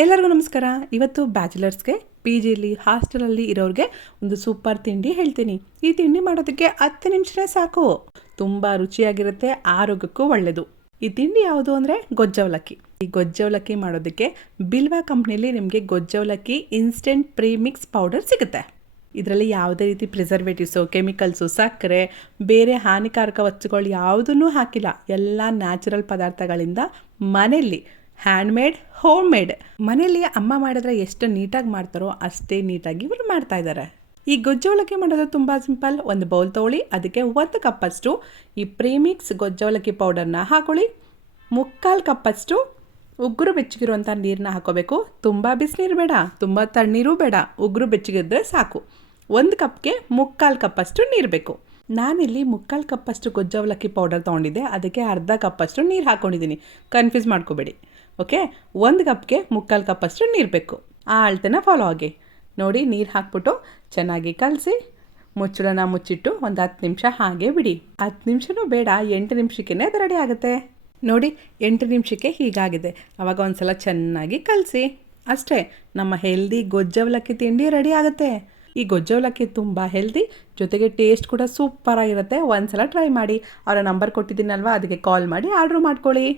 ಎಲ್ಲರಿಗೂ ನಮಸ್ಕಾರ. ಇವತ್ತು ಬ್ಯಾಚುಲರ್ಸ್ಗೆ ಪಿ ಜಿಲಿ ಹಾಸ್ಟೆಲಲ್ಲಿ ಇರೋರಿಗೆ ಒಂದು ಸೂಪರ್ ತಿಂಡಿ ಹೇಳ್ತೀನಿ. ಈ ತಿಂಡಿ ಮಾಡೋದಕ್ಕೆ 10 ನಿಮಿಷನೇ ಸಾಕು. ತುಂಬ ರುಚಿಯಾಗಿರುತ್ತೆ, ಆರೋಗ್ಯಕ್ಕೂ ಒಳ್ಳೆಯದು. ಈ ತಿಂಡಿ ಯಾವುದು ಅಂದರೆ ಗೊಜ್ಜವಲಕ್ಕಿ. ಈ ಗೊಜ್ಜವಲಕ್ಕಿ ಮಾಡೋದಕ್ಕೆ ಬಿಲ್ವಾ ಕಂಪ್ನಿಯಲ್ಲಿ ನಿಮಗೆ ಗೊಜ್ಜವಲಕ್ಕಿ ಇನ್ಸ್ಟೆಂಟ್ ಪ್ರೀಮಿಕ್ಸ್ ಪೌಡರ್ ಸಿಗುತ್ತೆ. ಇದರಲ್ಲಿ ಯಾವುದೇ ರೀತಿ ಪ್ರಿಸರ್ವೇಟಿವ್ಸು, ಕೆಮಿಕಲ್ಸು, ಸಕ್ಕರೆ, ಬೇರೆ ಹಾನಿಕಾರಕ ವಸ್ತುಗಳು ಯಾವುದನ್ನೂ ಹಾಕಿಲ್ಲ. ಎಲ್ಲ ನ್ಯಾಚುರಲ್ ಪದಾರ್ಥಗಳಿಂದ ಮನೆಯಲ್ಲಿ ಹ್ಯಾಂಡ್ಮೇಡ್, ಹೋಮ್ ಮೇಡ್. ಮನೆಯಲ್ಲಿ ಅಮ್ಮ ಮಾಡಿದ್ರೆ ಎಷ್ಟು ನೀಟಾಗಿ ಮಾಡ್ತಾರೋ ಅಷ್ಟೇ ನೀಟಾಗಿ ಇವರು ಮಾಡ್ತಾ ಇದ್ದಾರೆ. ಈ ಗೊಜ್ಜವಲಕ್ಕಿ ಮಾಡೋದು ತುಂಬ ಸಿಂಪಲ್. ಒಂದು ಬೌಲ್ ತೊಗೊಳ್ಳಿ, ಅದಕ್ಕೆ 1 ಕಪ್ಪಷ್ಟು ಈ ಪ್ರೀಮಿಕ್ಸ್ ಗೊಜ್ಜವಲಕ್ಕಿ ಪೌಡರ್ನ ಹಾಕೊಳ್ಳಿ. 3/4 ಕಪ್ಪಷ್ಟು ಉಗುರು ಬೆಚ್ಚಗಿರುವಂಥ ನೀರನ್ನ ಹಾಕೋಬೇಕು. ತುಂಬ ಬಿಸಿನೀರು ಬೇಡ, ತುಂಬ ತಣ್ಣೀರು ಬೇಡ, ಉಗುರು ಬೆಚ್ಚಗಿದ್ರೆ ಸಾಕು. 1 ಕಪ್ಗೆ 3/4 ಕಪ್ಪಷ್ಟು ನೀರು ಬೇಕು. ನಾನಿಲ್ಲಿ 3/4 ಕಪ್ಪಷ್ಟು ಗೊಜ್ಜವಲಕ್ಕಿ ಪೌಡರ್ ತೊಗೊಂಡಿದ್ದೆ, ಅದಕ್ಕೆ ಅರ್ಧ ಕಪ್ಪಷ್ಟು ನೀರು ಹಾಕ್ಕೊಂಡಿದ್ದೀನಿ. ಕನ್ಫ್ಯೂಸ್ ಮಾಡ್ಕೋಬೇಡಿ. ಓಕೆ, 1 ಕಪ್ಗೆ 3/4 ಕಪ್ಪಷ್ಟು ನೀರು ಬೇಕು. ಆ ಅಳತೆನ ಫಾಲೋ ಆಗಿ. ನೋಡಿ, ನೀರು ಹಾಕ್ಬಿಟ್ಟು ಚೆನ್ನಾಗಿ ಕಲಸಿ ಮುಚ್ಚಳನ ಮುಚ್ಚಿಟ್ಟು ಒಂದು 10 ನಿಮಿಷ ಹಾಗೆ ಬಿಡಿ. 10 ನಿಮಿಷನೂ ಬೇಡ, 8 ನಿಮಿಷಕ್ಕೇ ಅದು ರೆಡಿ ಆಗುತ್ತೆ. ನೋಡಿ, 8 ನಿಮಿಷಕ್ಕೆ ಹೀಗಾಗಿದೆ. ಆವಾಗ ಒಂದು ಸಲ ಚೆನ್ನಾಗಿ ಕಲಸಿ. ಅಷ್ಟೇ, ನಮ್ಮ ಹೆಲ್ದಿ ಗೊಜ್ಜವಲಕ್ಕಿ ತಿಂಡಿ ರೆಡಿ ಆಗುತ್ತೆ. ಈ ಗೊಜ್ಜವಲಕ್ಕಿ ತುಂಬ ಹೆಲ್ದಿ, ಜೊತೆಗೆ ಟೇಸ್ಟ್ ಕೂಡ ಸೂಪರಾಗಿರುತ್ತೆ. ಒಂದು ಸಲ ಟ್ರೈ ಮಾಡಿ. ಅವರ ನಂಬರ್ ಕೊಟ್ಟಿದ್ದೀನಲ್ವ, ಅದಕ್ಕೆ ಕಾಲ್ ಮಾಡಿ ಆರ್ಡ್ರ್ ಮಾಡ್ಕೊಳ್ಳಿ.